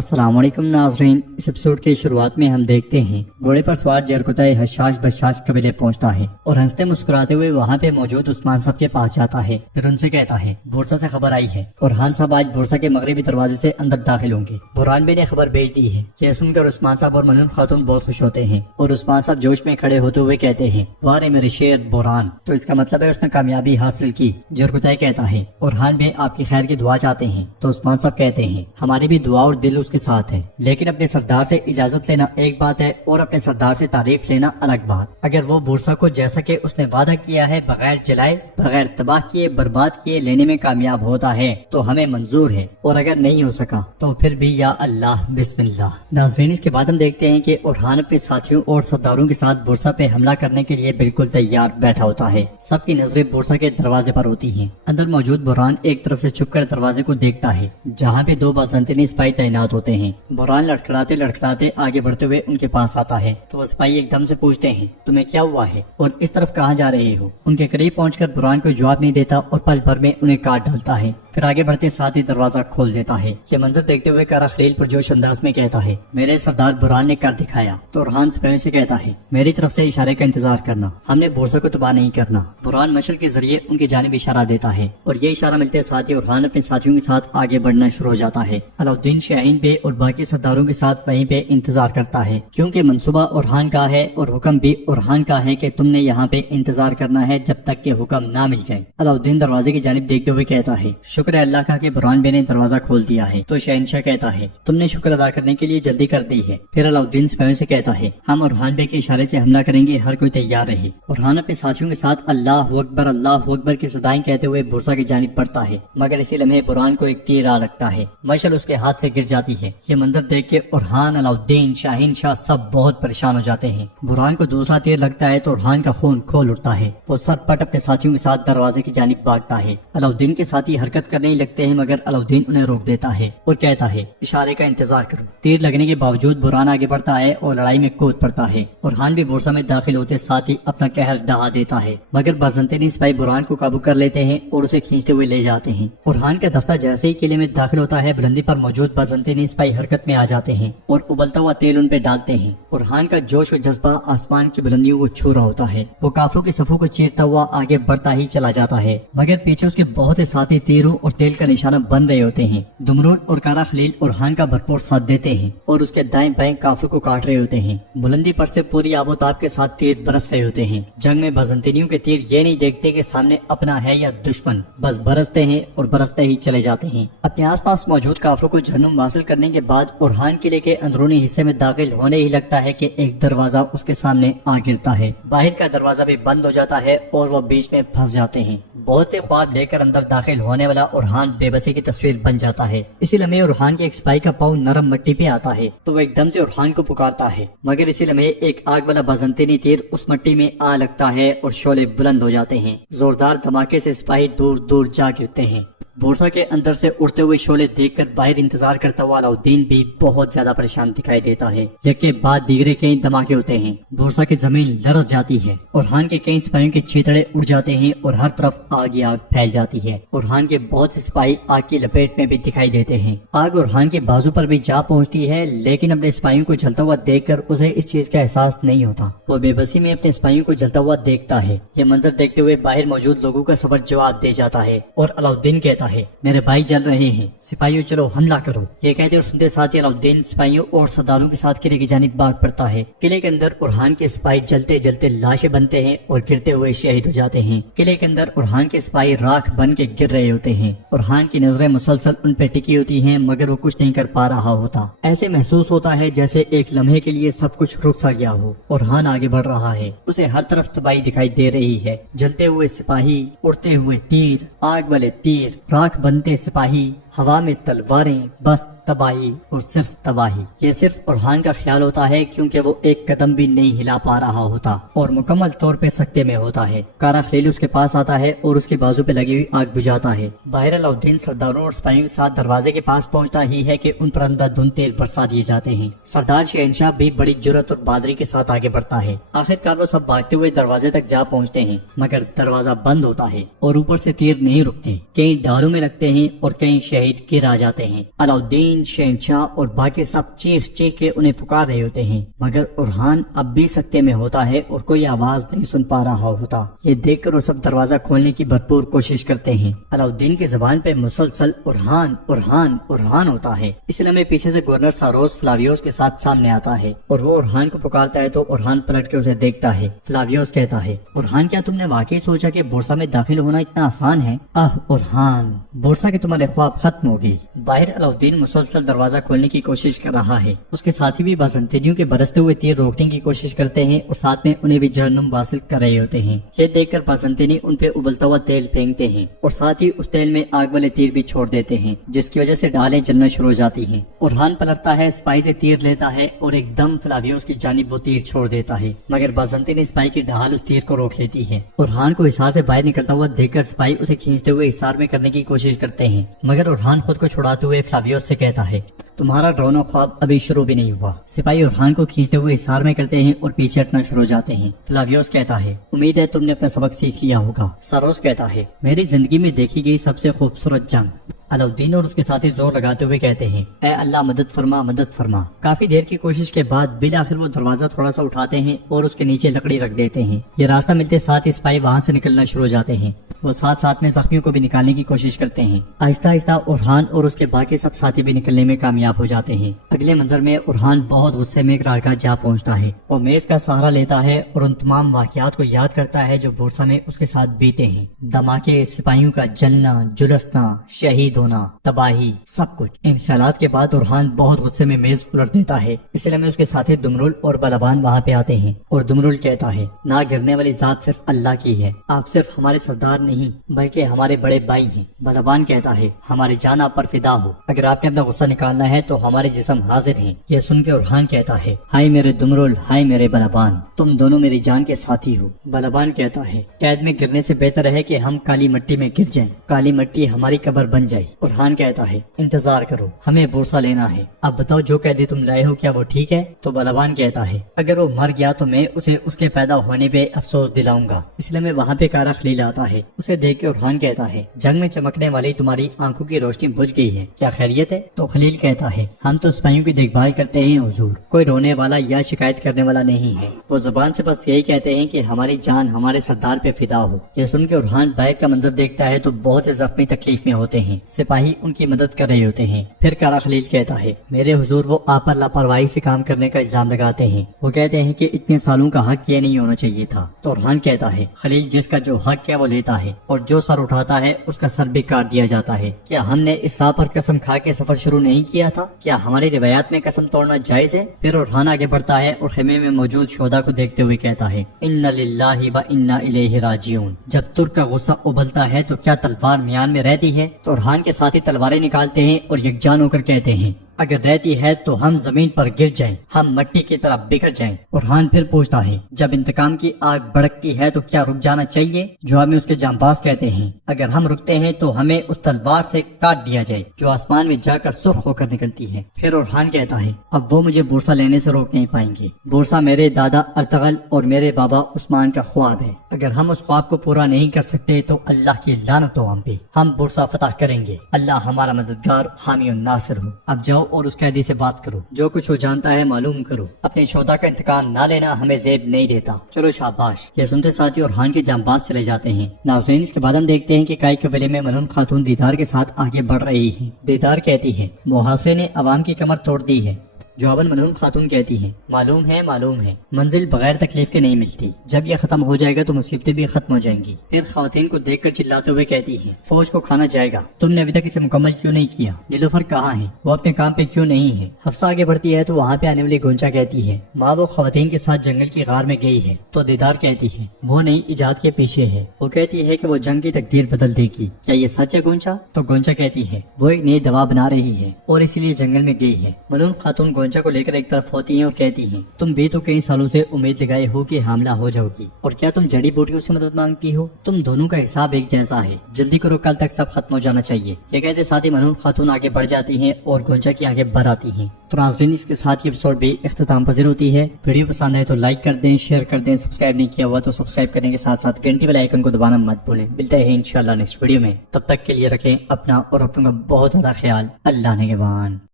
अस्सलाम वालेकुम नाज़रीन। इस एपिसोड के शुरुआत में हम देखते हैं घोड़े पर सवार जरकुताए हशाश बशाश कबीले पहुंचता है और हंसते मुस्कुराते हुए वहाँ पे मौजूद उस्मान साहब के पास जाता है। फिर उनसे कहता है बोरसा से खबर आई है और खान साहब आज बोरसा के मगरबी दरवाजे से अंदर दाखिल होंगे। बुरहान बे ने खबर भेज दी है। यह सुनकर उस्मान साहब और मजलूम खातून बहुत खुश होते हैं और उस्मान साहब जोश में खड़े होते हुए कहते हैं वाह रे मेरे शेर बुरहान, तो इसका मतलब है उसने कामयाबी हासिल की। जरकुताए कहता है और खान बे आपकी खैर की दुआ चाहते हैं। तो उस्मान साहब कहते हैं हमारी भी दुआ और दिल उसके साथ है, लेकिन अपने सरदार से इजाजत लेना एक बात है और अपने सरदार से तारीफ लेना अलग बात। अगर वो बोरसा को जैसा कि उसने वादा किया है बगैर जलाए बगैर तबाह किए बर्बाद किए लेने में कामयाब होता है तो हमें मंजूर है, और अगर नहीं हो सका तो फिर भी या अल्लाह बिस्मिल्लाह। नाज़रीन, इसके बाद हम देखते हैं कि उरहान अपने साथियों और सरदारों के साथ बोरसा पे हमला करने के लिए बिल्कुल तैयार बैठा होता है। सबकी नजरें बोरसा के दरवाजे पर होती हैं। अंदर मौजूद बुरहान एक तरफ से छुपकर दरवाजे को देखता है जहाँ पे दो बाज़ंतीनी सिपाही तैनात होते हैं। बुरहान लड़खड़ाते लड़खड़ाते आगे बढ़ते हुए उनके पास आता है तो वो सिपाही एकदम से पूछते हैं तुम्हें क्या हुआ है और इस तरफ कहाँ जा रहे हो। उनके करीब पहुंचकर बुरहान को जवाब नहीं देता और पल भर में उन्हें काट डालता है। फिर आगे बढ़ते साथ ही दरवाजा खोल देता है। ये मंजर देखते हुए कारा खलील पुरजोश अंदाज में कहता है मेरे सरदार बुरहान ने कर दिखाया। तो उरहान सिपाहियों से कहता है मेरी तरफ से इशारे का इंतजार करना, हमने बोरसा को तबाह नहीं करना। बुरहान मशल के जरिए उनकी जानिब इशारा देता है और ये इशारा मिलते साथ ही उरहान अपने साथियों के साथ आगे बढ़ना शुरू हो जाता है। अलाउद्दीन शाहीन बे और बाकी सरदारों के साथ वहीं पे इंतजार करता है क्योंकि मंसूबा उरहान का है और हुक्म भी उरहान का है कि तुमने यहाँ पे इंतजार करना है जब तक कि हुक्म ना मिल जाए। अलाउद्दीन दरवाजे की जानिब देखते हुए कहता है शुक्र है अल्लाह का कि बुरहान बे ने दरवाजा खोल दिया है। तो शहनशाह कहता है तुमने शुक्र अदा करने के लिए जल्दी कर दी है। फिर अलाउद्दीन सिपाहियों से कहता है हम उरहान बे के इशारे से हमला करेंगे, हर कोई तैयार रहे। उरहान अपने साथियों के साथ अल्लाह अकबर की सदाएं कहते हुए बोरसा की जानिब बढ़ता है, मगर इसी लम्हे बुरहान को एक तीर आ लगता है। मशल उसके हाथ से गिर जाती है। ये मंजर देख के उरहान, अलाउद्दीन, शाहीन शाह सब बहुत परेशान हो जाते हैं। बुरहान को दूसरा तीर लगता है तो उरहान का खून खोल उठता है। वो सरपट अपने साथियों के साथ दरवाजे की जानिब भागता है। अलाउद्दीन के साथी हरकत करने ही लगते हैं मगर अलाउद्दीन उन्हें रोक देता है और कहता है इशारे का इंतजार करो। तीर लगने के बावजूद बुरहान आगे बढ़ता है और लड़ाई में कूद पड़ता है। उरहान भी बोरसा में दाखिल होते साथ ही अपना कहर डहा देता है, मगर बाज़ंतीनी सिपाही बुरहान को काबू कर लेते हैं और उसे खींचते हुए ले जाते हैं। उरहान का दस्ता जैसे ही किले में दाखिल होता है बुलंदी पर मौजूद बाज़ंतीनी सिपाही हरकत में आ जाते हैं और उबलता हुआ तेल उन पे डालते हैं। उरहान का जोश और जज्बा आसमान की बुलंदियों को छू रहा होता है। वो काफिरों की सफों को चीरता हुआ आगे बढ़ता ही चला जाता है, मगर पीछे उसके बहुत से साथी तीरों और तेल का निशाना बन रहे होते हैं। दुमरूद और कारा खलील उरहान का भरपूर साथ देते हैं और उसके दाएं बाएं काफिरों को काट रहे होते हैं। बुलंदी पर से पूरी आबोताब के साथ तीर बरस रहे होते हैं। जंग में बाज़ंतीनियों के तीर ये नहीं देखते कि सामने अपना है या दुश्मन, बस बरसते हैं और बरसते ही चले जाते हैं। अपने आसपास मौजूद काफिरों को जहन्नुम हासिल करने के बाद उरहान किले के अंदरूनी हिस्से में दाखिल होने ही लगता है कि एक दरवाजा उसके सामने आ गिरता है। बाहर का दरवाजा भी बंद हो जाता है और वो बीच में फंस जाते हैं। बहुत से ख्वाब लेकर अंदर दाखिल होने वाला उरहान बेबसी की तस्वीर बन जाता है। इसी लम्हे उरहान के एक सिपाही का पाँव नरम मिट्टी पे आता है तो वो एकदम से उरहान को पुकारता है, मगर इसी लम्हे एक आग वाला बाज़ंतीनी तीर उस मिट्टी में आ लगता है और शोले बुलंद हो जाते हैं। जोरदार धमाके से सिपाही दूर दूर जा गिरते हैं। बोरसा के अंदर से उड़ते हुए शोले देखकर बाहर इंतजार करता हुआ अलाउद्दीन भी बहुत ज्यादा परेशान दिखाई देता है। यके बाद दीगरे कई धमाके होते हैं। बोरसा की जमीन लरस जाती है। उरहान के कई सिपाहियों के छींतड़े उड़ जाते हैं और हर तरफ आग ही आग फैल जाती है। उरहान के बहुत से सिपाही आग की लपेट में भी दिखाई देते हैं। आग उरहान के बाजू पर भी जा पहुँचती है, लेकिन अपने सिपाहियों को जलता हुआ देखकर उसे इस चीज का एहसास नहीं होता। वो बेबसी में अपने सिपाहियों को जलता हुआ देखता है। ये मंजर देखते हुए बाहर मौजूद लोगों का सबर जवाब दे जाता है और अलाउद्दीन कहता है मेरे भाई जल रहे हैं, सिपाहियों चलो हमला करो। ये कहते और सुनते साथ ही अलाउद्दीन सिपाहियों और सरदारों के साथ किले की जानिब भाग पड़ता है। किले के अंदर उरहान के सिपाही जलते जलते लाशें बनते हैं और गिरते हुए शहीद हो जाते हैं। किले के अंदर उरहान के सिपाही राख बन के गिर रहे होते हैं। उरहान की नजरें मुसलसल उन पे टिकी होती हैं, मगर वो कुछ नहीं कर पा रहा होता। ऐसे महसूस होता है जैसे एक लम्हे के लिए सब कुछ रुक सा गया हो। उरहान आगे बढ़ रहा है, उसे हर तरफ तबाही दिखाई दे रही है। जलते हुए सिपाही, उड़ते हुए तीर, आग वाले तीर, राख बनते सिपाही, हवा में तलवारें, बस तबाही और सिर्फ तबाही। ये सिर्फ उरहान का ख्याल होता है क्योंकि वो एक कदम भी नहीं हिला पा रहा होता और मुकम्मल तौर पे सकते में होता है। कारा खलील उसके पास आता है और उसके बाजू पे लगी हुई आग बुझाता है। बाहर अलाउद्दीन सरदारों और सिपाहियों के साथ दरवाजे के पास पहुंचता ही है कि उन पर अंधाधुंध तीर बरसा दिए जाते हैं। सरदार शहनशाह भी बड़ी जुर्रत और बहादुरी के साथ आगे बढ़ता है। आखिरकार वो सब भागते हुए दरवाजे तक जा पहुँचते हैं, मगर दरवाजा बंद होता है और ऊपर से तीर नहीं रुकते। कई डालों में लगते हैं और कई शहीद गिर आ जाते हैं। अलाउद्दीन अलाउद्दीन, शहंशाह और बाकी सब चीख चीख के उन्हें पुकार रहे होते हैं, मगर उरहान अब भी सकते में होता है और कोई आवाज नहीं सुन पा रहा होता। ये देखकर वो सब दरवाजा खोलने की भरपूर कोशिश करते हैं। अलाउद्दीन की जुबान पे मुसलसल उरहान उरहान उरहान होता है। इस लम्हे पीछे से गवर्नर सारोस फ्लावियोस के साथ सामने आता है और वो उरहान को पुकारता है तो उरहान पलट के उसे देखता है। फ्लावियोस कहता है, उरहान क्या तुमने वाकई सोचा कि बोर्सा में दाखिल होना इतना आसान है? आह उरहान, बोर्सा के तुम्हारे ख्वाब खत्म हो गई। बाहर अलाउद्दीन मुसलसल दरवाजा खोलने की कोशिश कर रहा है। उसके साथी भी बाज़ंतीनियों के बरसते हुए तीर रोकने की कोशिश करते हैं और साथ में उन्हें भी जहन्नुम वासिल कर रहे होते हैं। ये देखकर बाज़ंतीनी उन पे उबलता हुआ तेल फेंकते हैं और साथ ही उस तेल में आग वाले तीर भी छोड़ देते हैं, जिसकी वजह से ढालें जलना शुरू हो जाती हैं। उरहान पलटता है, स्पाई से तीर लेता है और एकदम फ्लावियोस की जानिब वो तीर छोड़ देता है, मगर बाज़ंतीनी स्पाई की ढाल उस तीर को रोक लेती है। उरहान को हिसार से बाहर निकलता हुआ देखकर स्पाई उसे खींचते हुए हिसार में करने की कोशिश करते हैं, मगर उरहान खुद को छुड़ाते हुए फ्लावियोस से कहता है, तुम्हारा ड्रोनो ख्वाब अभी शुरू भी नहीं हुआ। सिपाही उरहान को खींचते हुए हिसार में करते हैं और पीछे हटना शुरू हो जाते हैं। फ्लावियोस कहता है, उम्मीद है तुमने अपना सबक सीख लिया होगा। सारोस कहता है, मेरी जिंदगी में देखी गई सबसे खूबसूरत जंग। अलाउद्दीन और उसके साथी जोर लगाते हुए कहते हैं, ऐ अल्लाह मदद फरमा मदद फरमा। काफी देर की कोशिश के बाद बिल आखिर वो दरवाजा थोड़ा सा उठाते हैं और उसके नीचे लकड़ी रख देते हैं। ये रास्ता मिलते साथ ही सिपाही वहाँ से निकलना शुरू हो जाते हैं। वो साथ साथ में जख्मियों को भी निकालने की कोशिश करते हैं। आहिस्ता आहिस्ता उरहान और उसके बाकी सब साथी भी निकलने में कामयाब हो जाते हैं। अगले मंजर में उरहान बहुत गुस्से में रारगा जा पहुंचता है। वो मेज का सहारा लेता है और उन तमाम वाकयात को याद करता है जो बोरसा में उसके साथ बीते हैं। धमाके, सिपाहियों का जलना, जुलसना, शहीद होना, तबाही, सब कुछ। इन ख्यालात के बाद उरहान बहुत गुस्से में मेज उलट देता है। इसलिए में उसके साथी दुमरुल और बलबान वहाँ पे आते हैं और दुमरुल कहता है, ना गिरने वाली जात सिर्फ अल्लाह की है, आप सिर्फ हमारे सरदार नहीं बल्कि हमारे बड़े भाई हैं। बलबान कहता है, हमारी जान आप पर फिदा हो, अगर आपने अपना गुस्सा निकालना है तो हमारे जिस्म हाजिर हैं। यह सुन के उरहान कहता है, हाय मेरे दुमरुल, हाय मेरे बलबान, तुम दोनों मेरी जान के साथी हो। बलबान कहता है, कैद में गिरने से बेहतर है कि हम काली मिट्टी में गिर जाएं, काली मिट्टी हमारी कब्र बन जाए। उरहान कहता है, इंतजार करो, हमें बोरसा लेना है। अब बताओ जो कैदी तुम लाए हो क्या वो ठीक है? तो बलबान कहता है, अगर वो मर गया तो मैं उसे उसके पैदा होने पे अफसोस दिलाऊंगा। इसलिए मैं वहाँ पे कारा खलील आता है। उसे देख के उरहान कहता है, जंग में चमकने वाली तुम्हारी आंखों की रोशनी बुझ गई है, क्या खैरियत है? तो खलील कहता है, हम तो सिपाहियों की देखभाल करते हैं हुजूर, कोई रोने वाला या शिकायत करने वाला नहीं है। वो जुबान से बस यही कहते हैं कि हमारी जान हमारे सरदार पे फिदा हो। यह सुन के उरहान बैग का मंजर देखता है तो बहुत से जख्मी तकलीफ में होते हैं। सिपाही उनकी मदद कर रहे होते हैं। फिर कारा खलील कहता है, मेरे हुजूर वो आप पर लापरवाही से काम करने का इल्जाम लगाते हैं। वो कहते हैं कि इतने सालों का हक ये नहीं होना चाहिए था। तो उरहान कहता है, खलील जिसका जो हक है वो लेता है और जो सर उठाता है उसका सर भी काट दिया जाता है। क्या हमने इस राह पर कसम खा के सफर शुरू नहीं किया था? क्या हमारी रिवायात में कसम तोड़ना जायज है? फिर उरहान आगे बढ़ता है और खेमे में मौजूद शोधा को देखते हुए कहता है, इन्ना लिल्लाहि व इन्ना इलैहि राजिऊन। जब तुर्क का गुस्सा उबलता है तो क्या तलवार म्यान में रहती है? तो उरहान के साथी तलवारें निकालते हैं और यकजान होकर कहते हैं, अगर रहती है तो हम जमीन पर गिर जाएं, हम मिट्टी की तरफ बिखर जाएं। उरहान फिर पूछता है, जब इंतकाम की आग भड़कती है तो क्या रुक जाना चाहिए? जवाब में उसके जांबाज कहते हैं, अगर हम रुकते हैं तो हमें उस तलवार से काट दिया जाए जो आसमान में जाकर सुर्ख होकर निकलती है। फिर उरहान कहता है, अब वो मुझे बोरसा लेने से रोक नहीं पाएंगे। बोरसा मेरे दादा अर्तगल और मेरे बाबा उस्मान का ख्वाब है। अगर हम उस ख्वाब को पूरा नहीं कर सकते तो अल्लाह की लानत हो हम पे। हम बोरसा फतह करेंगे। अल्लाह हमारा मददगार हामी और नासिर हो। अब जाओ और उस कैदी से बात करो, जो कुछ वो जानता है मालूम करो। अपने शोधा का इंतकाम ना लेना हमें जेब नहीं देता। चलो शाबाश। ये सुनते साथी उरहान के जांबाज चले जाते हैं। नाज़रीन, इसके बाद हम देखते हैं कि काई कबीले में मलून खातून दीदार के साथ आगे बढ़ रही है। दीदार कहती है, मुहासरे ने अवाम की कमर तोड़ दी है। जवाबन मलून खातून कहती है, मालूम है मंजिल बगैर तकलीफ के नहीं मिलती। जब यह खत्म हो जाएगा तो मुसीबतें भी खत्म हो जाएंगी। फिर खातून को देखकर चिल्लाते हुए कहती है, फौज को खाना जाएगा, तुमने अभी तक इसे मुकम्मल क्यों नहीं किया? नीलूफर कहाँ है? वो अपने काम पे क्यों नहीं है? हफ्सा आगे बढ़ती है तो वहाँ पे आने वाली गोंचा कहती है, माँ वो खातून के साथ जंगल की गार में गई है। तो दीदार कहती है, वो नई इजाद के पीछे है। वो कहती है कि वो जंग की तकदीर बदल देगी। क्या ये सच है गोंचा? तो गोंचा कहती है, वो एक नई दवा बना रही है और इसीलिए जंगल में गई है। मलून खातून गोंचा को लेकर एक तरफ होती हैं और कहती हैं, तुम भी तो कई सालों से उम्मीद लगाए हो कि हामला हो जाओगी, और क्या तुम जड़ी बूटियों से मदद मांगती हो? तुम दोनों का हिसाब एक जैसा है, जल्दी करो, कल तक सब खत्म हो जाना चाहिए। ये कहते साथ ही मलून खातून आगे बढ़ जाती हैं और गोंचा की आगे बढ़ आती हैं। तो नाज़रीन, इसके साथ ये एपिसोड भी इख्तिताम पजीर होती है। वीडियो पसंद आए तो लाइक कर दें, शेयर कर दें, सब्सक्राइब नहीं किया हुआ तो सब्सक्राइब करने के साथ साथ घंटी वाले आइकन को दबाना मत भूलें। मिलते हैं इंशाल्लाह नेक्स्ट वीडियो में। तब तक के लिए रखें अपना और अपनों का बहुत ज्यादा ख्याल। अल्लाह निगहबान।